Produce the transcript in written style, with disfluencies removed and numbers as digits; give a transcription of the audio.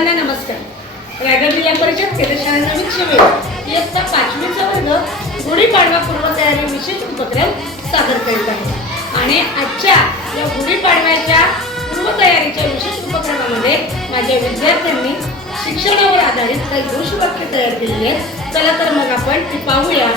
सर्वांना नमस्कार. रायगड जिल्हा परिषद केंद्रशाळा नवीन शिवेल इयत्ता 5वीचा वर्ग गुढीपाडवा पूर्वतयारी विशेष उपक्रम सादर करीत आहे. आणि आजच्या या गुढीपाडव्याच्या पूर्वतयारीच्या विशेष उपक्रमामध्ये माझ्या विद्यार्थ्यांनी शिक्षणावर आधारित काही घोषवाक्य तयार केलेली आहेत. चला तर मग आपण ती पाहूया.